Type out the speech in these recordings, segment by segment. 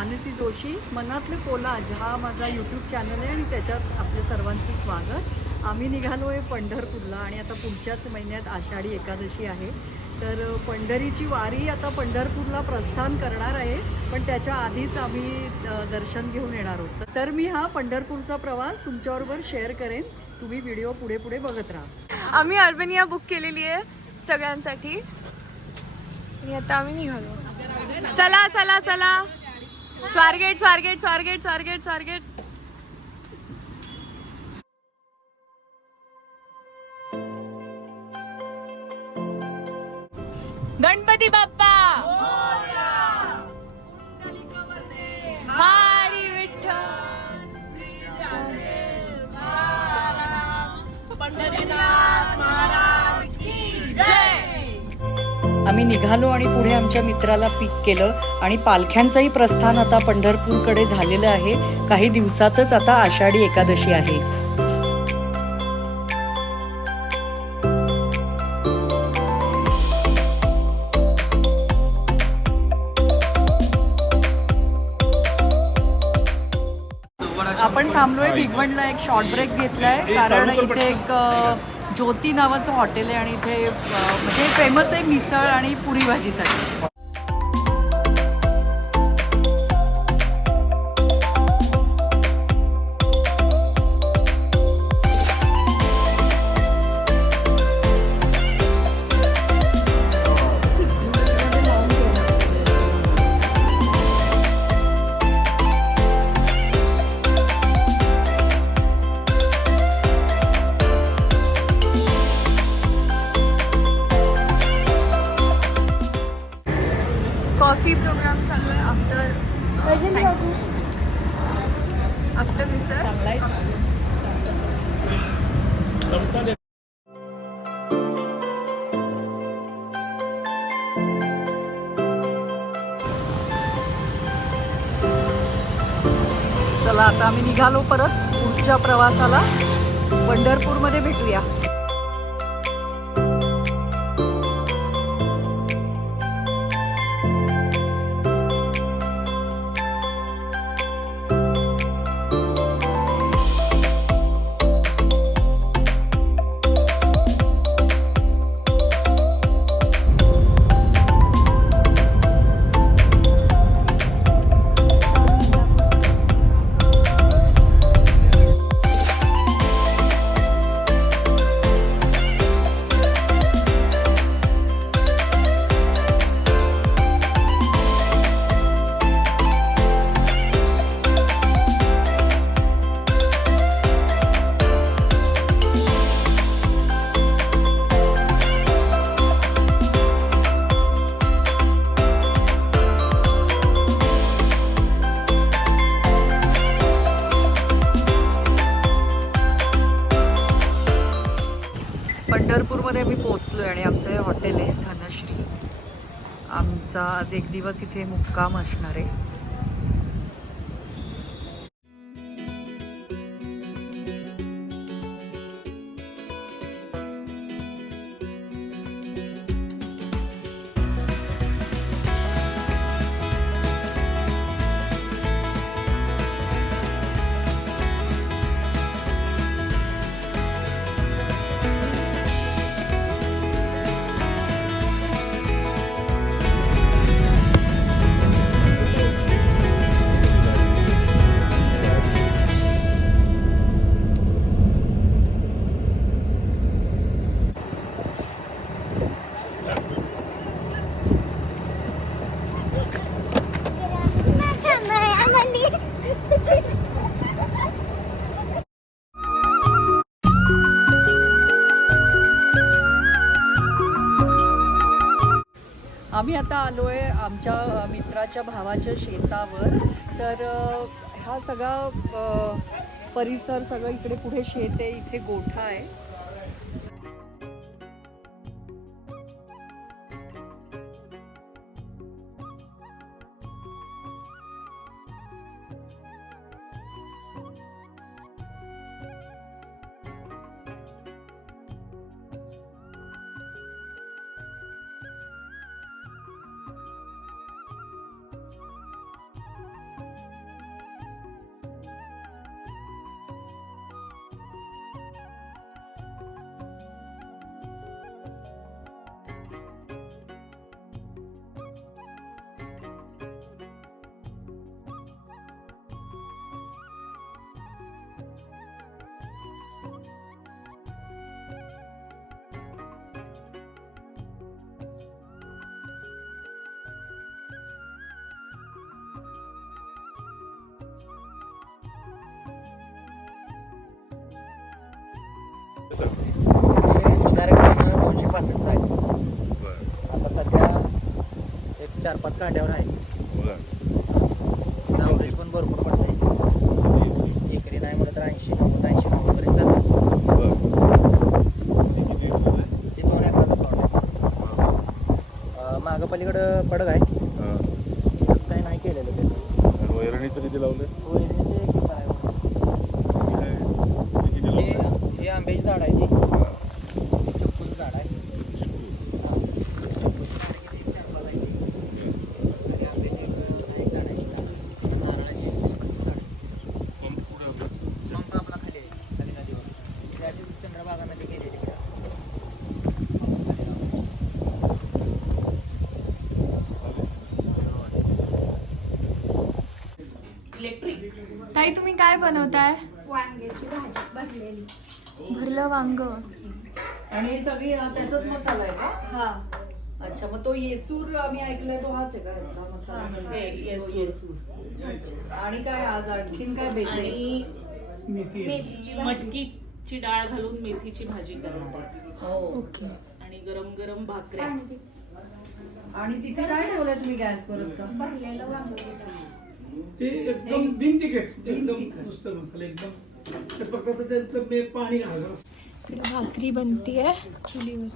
मानसी जोशी. मनातले कोलाज हा माझा यूट्यूब चॅनल आहे आणि त्याच्यात आपल्या सर्वांचं स्वागत. आम्ही निघालो आहे पंढरपूरला आणि आता पुढच्याच महिन्यात आषाढी एकादशी आहे. तर पंढरीची वारी आता पंढरपूरला प्रस्थान करणार आहे, पण त्याच्या आधीच आम्ही दर्शन घेऊन येणार आहोत. तर मी हा पंढरपूरचा प्रवास तुमच्याबरोबर शेअर करेन. तुम्ही व्हिडिओ पुढे पुढे बघत राहा. आम्ही अर्बेनिया बुक केलेली आहे सगळ्यांसाठी आणि आता आम्ही निघालो. चला चला चला, स्वारगेट स्वारगेट स्वारगेट स्वारगेट स्वारगेट. गणपती बाप्पा हरी विठ्ठल. आम्ही निघालो आणि पुढे आमच्या मित्राला पिक केलं आणि पालख्यांचंही प्रस्थान आता पंढरपूरकडे झालेलं आहे. काही दिवसातच आता आषाढी एकादशी आहे. आपण थांबलोय भिगवणला, एक शॉर्ट ब्रेक घेतलाय कारण इथे एक ज्योती नावाचं हॉटेल आहे आणि इथे म्हणजे फेमस आहे मिसळ आणि पुरी भाजीसाठी. कॉफी प्रोग्राम चालू आहे आफ्टर मिसळ. चला आता आम्ही निघालो परत पुढच्या प्रवासाला. पंढरपूरमध्ये भेटूया. पंढरपूरमध्ये आम्ही पोहोचलो आहे आणि आमचं हे हॉटेल आहे धनश्री. आमचा आज एक दिवस इथे मुक्काम असणार आहे. आम्ही आता आलो आहे आमच्या मित्राच्या भावाच्या शेतावर. तर हा सगळा परिसर सगळं इकडे पुढे शेत आहे, इथे गोठा आहे. सुधारक 265 आहे. बरं आता सध्या एक 4-5 कांड्यावर आहे. बरं. ॲव्हरेज पण भरपूर पडत आहे. एकरी नाही म्हणलं तर 80-90 पर्यंत जातात. बरं. ते किती दिवस आहे? ते 2 एकराचा प्लॉट आहे. मागं पलीकडं पडग आहे. हां. तसं काही नाही केलेलं ते. आणि वैरणीचं किती लावलं वैरणीचे एक नंबर आहे. किती लावलं? हे आंब्याची झाड आहे ती. हे चिक्कूचं झाड आहे. हां. चिक्कूचं झाड किती 4-5 आहे ती. आणि आंब्याची एक झाड आहे. नारळाची एक झाड आहे. पंप कुठे होता? पंप आपला खाली आहे. खाली नदीवर. ते अशी चंद्रभागामध्ये गेलेली आहे. ताई तुम्ही काय बनवताय? वांग्याची भाजी भरलेली. भरलं वांग. आणि ही सगळी त्याचाच मसाला आहे का? हा. अच्छा, मग तो येसूर आम्ही ऐकलाय तो हाच आहे का यातला मसाला? येसूर. आणि काय आज आणखीन काय बेत आहे? आणि मेथीची भाजी. मटकीची डाळ घालून मेथीची भाजी करणार आहे हो. ओके. आणि गरम गरम भाकऱ्या. वांगी. आणि तिथे काय ठेवलंय तुम्ही गॅसवर आता? भरलेलं वांग. ते एकदम बिनतिकीट एकदम बिनतिकीट. नुसतं मसाला एकदम ते फक्त आता त्यांचं मी पाणी घालणार. इकडे भाकरी बनतीये चुलीवर.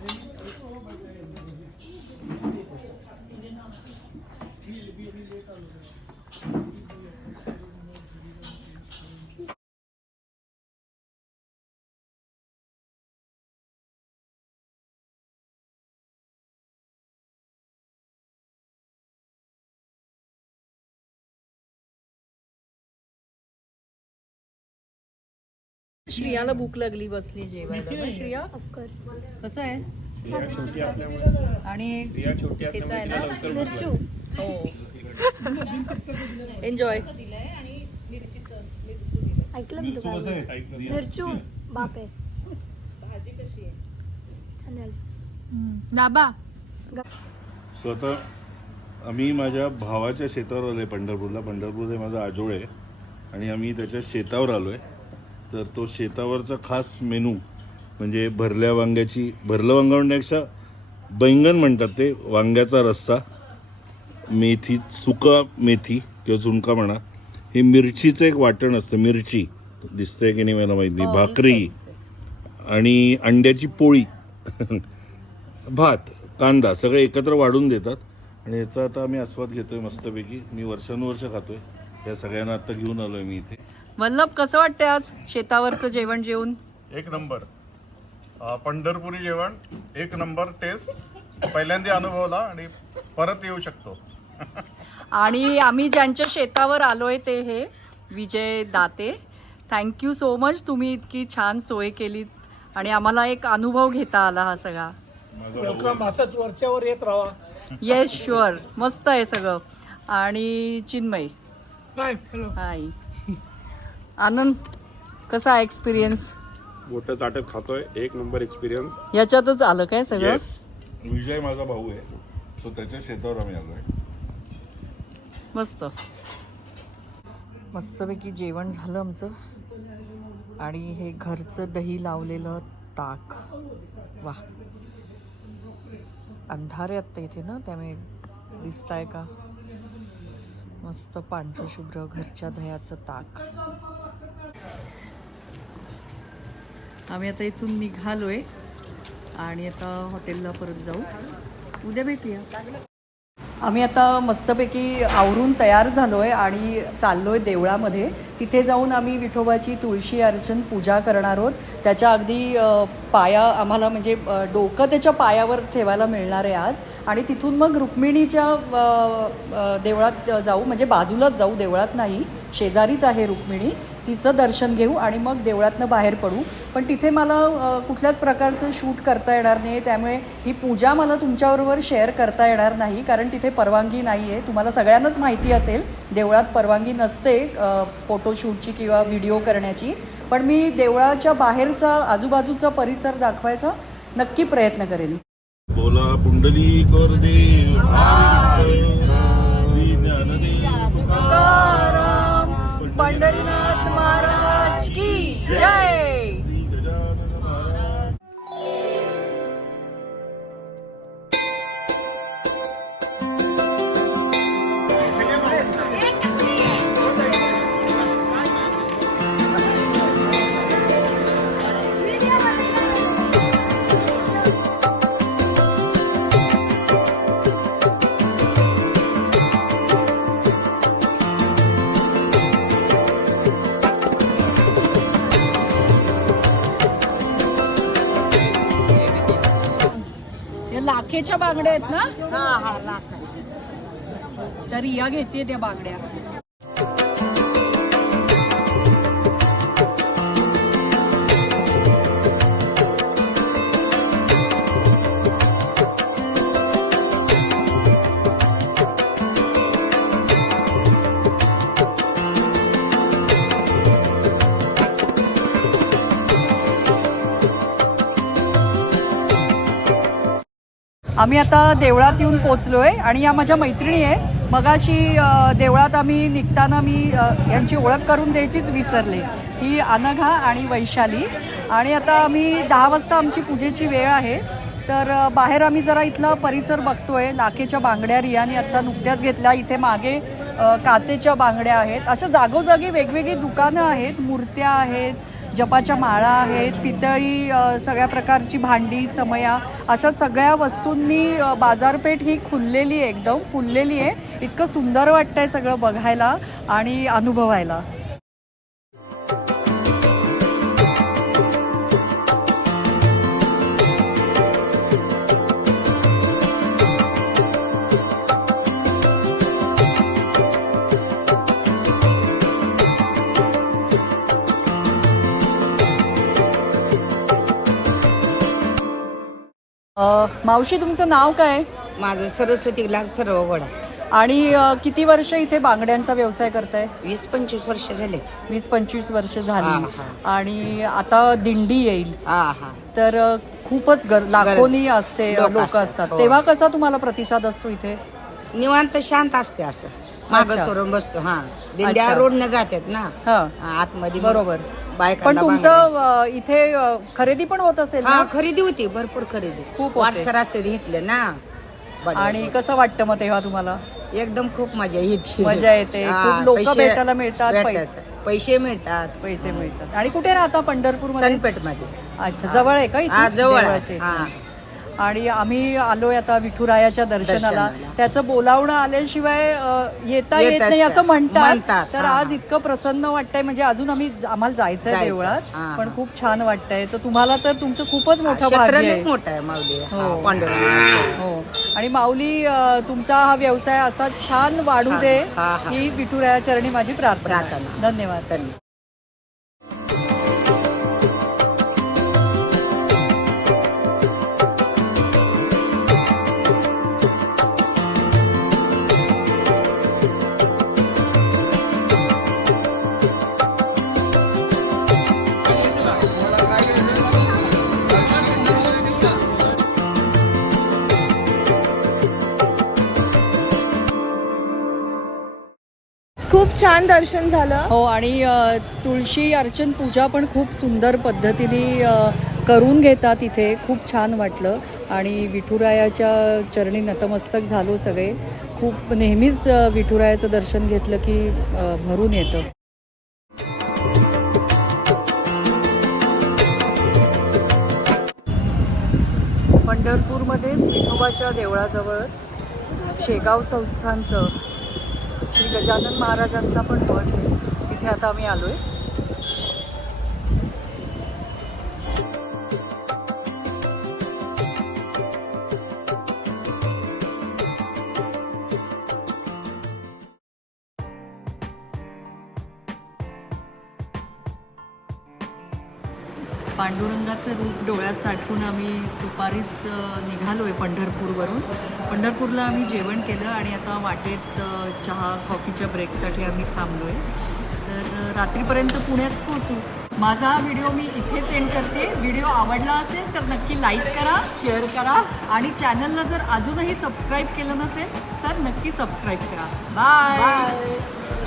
श्रियाला भूक लागली, बसली जेवायला ना श्रिया? ऑफकोर्स. कसं आहे? आणि ह्याचं आहे ना मिरचू. हो. एन्जॉय. ऐकलं मी तुला. मिरचू बापे. छान झालं. दाबा. सो आता आम्ही माझ्या भावाच्या शेतावर आलोय पंढरपूरला. पंढरपूर हे माझं आजोळ आहे आणि आम्ही त्याच्या शेतावर आलोय. तर तो शेतावरचा खास मेनू म्हणजे भरलं वांग म्हणण्यापेक्षा बैंगन म्हणतात ते, वांग्याचा रस्सा, मेथी, सुका मेथी किंवा झुणका म्हणा, हे मिरचीचं एक वाटण असतं. मिरची दिसतंय की नाही मला माहिती नाही. भाकरी आणि अंड्याची पोळी भात, कांदा सगळे एकत्र वाढून देतात आणि याचा आता आम्ही आस्वाद घेतोय मस्तपैकी. मी वर्षानुवर्ष खातोय. या सगळ्यांना आता घेऊन आलोय मी इथे. वल्लभ, कसं वाटतंय आज शेतावरचं जेवण जेवून? एक नंबर. पंढरपुरी जेवण एक नंबर टेस्ट. पहिल्यांदा अनुभवला आणि परत येऊ शकतो. आणि आम्ही ज्यांच्या शेतावर आलोय ते हे Vijay Date. Thank you so much. तुम्ही इतकी छान सोय केलीत आणि आम्हाला एक अनुभव घेता आला हा सगळा. वेलकम. असंच वरच्यावर येत राहा. Yes sure. मस्त आहे सगळं. आणि चिन्मय काय हॅलो. हाय. आनंद, कसा एक्सपिरियन्स? मोठं ताटत खातोय. एक नंबर एक्सपिरियन्स. याच्यातच आलं काय सगळं? येस. विजय माझा भाऊ आहे, सो त्याच्या शेतावर आम्ही आलोय. मस्त मस्तपैकी जेवण झालं आमचं. आणि हे घरचं दही लावलेलं ताक. वा, अंधार आहे आत्ता इथे ना, त्यामुळे दिसताय का? मस्त पांढरं शुभ्र घरच्या दह्याचं ताक. आम्ही आता इथून निघालोय आणि आता हॉटेलला परत जाऊ. उद्या भेटूया. आम्ही आता मस्तपैकी आवरून तयार झालोय आणि चाललोय देवळामध्ये. तिथे जाऊन आम्ही विठोबाची तुळशी अर्चन पूजा करणार आहोत. त्याच्या अगदी पाया आम्हाला म्हणजे डोकं त्याच्या पायावर ठेवायला मिळणार आहे आज. आणि तिथून मग रुक्मिणीच्या देवळात जाऊ, म्हणजे बाजूलाच जाऊ, देवळात नाही, शेजारीच आहे रुक्मिणी. तिचं दर्शन घेऊ आणि मग देवळातनं बाहेर पडू. पण तिथे मला कुठल्याच प्रकारचं शूट करता येणार नाही, त्यामुळे ही पूजा मला तुमच्याबरोबर शेअर करता येणार नाही, कारण तिथे परवानगी नाही आहे. तुम्हाला सगळ्यांनाच माहिती असेल देवळात परवानगी नसते फोटोशूटची किंवा व्हिडिओ करण्याची. पण मी देवळाच्या बाहेरचा आजूबाजूचा परिसर दाखवायचा नक्की प्रयत्न करेन. बोला पुंडलिक देव श्री ज्ञानदेव तुकाराम, पंढरीनाथ महाराज की जय. श्री गजानन महाराज लाखेच्या बांगड्या आहेत ना? तर रिया घेते त्या बांगड्या. आम्ही आता देवळात येऊन पोचलोय आणि या माझ्या मैत्रिणी आहेत. मगाशी देवळात आम्ही निघताना मी यांची ओळख करून द्यायचीच विसरले. ही अनघा आणि वैशाली. आणि आता आम्ही 10 वाजता आमची पूजेची वेळ आहे. तर बाहेर आम्ही जरा इथला परिसर बघतोय. लाखेच्या बांगड्या रियाने आता नुकत्याच घेतल्या. इथे मागे काचेच्या बांगड्या आहेत. अशा जागोजागी वेगवेगळी दुकानं आहेत, मूर्त्या आहेत, जपाच्या माळा आहेत, पितळी सगळ्या प्रकारची भांडी, समया, अशा सगळ्या वस्तूंनी बाजारपेठ ही खुललेली आहे, एकदम फुललेली आहे. इतकं सुंदर वाटतंय सगळं बघायला आणि अनुभवायला. मावशी, तुमचं नाव काय? माझं सरस्वती गुलाब सर्वगोडा. आणि किती वर्ष इथे बांगड्यांचा व्यवसाय करताय? 20-25 वर्ष झाले. 20-25 वर्ष हा, झाली. हा. आणि आता दिंडी येईल, हा हा. तर खूपच लाखोनी असते, लोक लोक असतात. हो. तेव्हा कसा तुम्हाला प्रतिसाद असतो इथे? निवांत शांत असते असं. मागं अच्छा. सोडून बसतो. हा, दिंड्या अच्छा. रोडनं जातात ना. हा, आतमध्ये बरोबर. बायका. पण तुमचं इथे खरेदी पण होत असेल हा, ना? खरेदी होती, भरपूर खरेदी. खूप होते. वाटसर असते घेतले ना. आणि कसं वाटतं मग तेव्हा तुम्हाला? एकदम खूप मजा येते. मजा येते. खूप लोक भेटायला मिळतात, पैसे मिळतात. पैसे मिळतात. आणि कुठे राहता पंढरपूर मध्ये? सनपेठ मध्ये. अच्छा, जवळ आहे का हा, इथे? जवळ आहे. देवळाचे. हा. आणि आम्ही आलोय आता विठुरायाच्या दर्शनाला. त्याचं बोलावणं आल्याशिवाय येता येत नाही असं म्हणतात. तर आज इतकं प्रसन्न वाटतंय, म्हणजे अजून आम्हाला जायचंय देवळात. पण खूप छान वाटतंय. तर तुम्हाला तर तुमचं खूपच मोठं भाग्य आहे. मोठा आहे माऊली. हो. पांडुरंगाचं. हो. आणि माऊली, तुमचा हा व्यवसाय असा छान वाढू दे, हा, हा. ही विठुराया चरणी माझी प्रार्थना. प्रार्थना. धन्यवाद. धन्यवाद. खूप छान दर्शन झालं. हो. आणि तुळशी अर्चन पूजा पण खूप सुंदर पद्धतीने करून घेतात इथे. खूप छान वाटलं. आणि विठुरायाच्या चरणी नतमस्तक झालो सगळे. खूप नेहमीच विठुरायाचं दर्शन घेतलं की भरून येतं. पंढरपूरमध्येच विठोबाच्या देवळाजवळ शेगाव संस्थानचं श्री गजानन महाराजांचा पण मठ आहे. तिथे आता आम्ही आलोय. पांडुरंगाचं रूप डोळ्यात साठवून आम्ही दुपारीच निघालोय पंढरपूरवरून. पंढरपूरला आम्ही जेवण केलं आणि आता वाटेत चहा कॉफीच्या ब्रेकसाठी आम्ही थांबलोय. तर रात्रीपर्यंत पुण्यात पोहोचू. माझा हा व्हिडिओ मी इथेच एंड करते. व्हिडिओ आवडला असेल तर नक्की लाईक करा, शेअर करा आणि चॅनलला जर अजूनही सबस्क्राईब केलं नसेल तर नक्की सबस्क्राईब करा. बाय.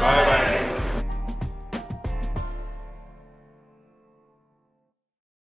Bye bye.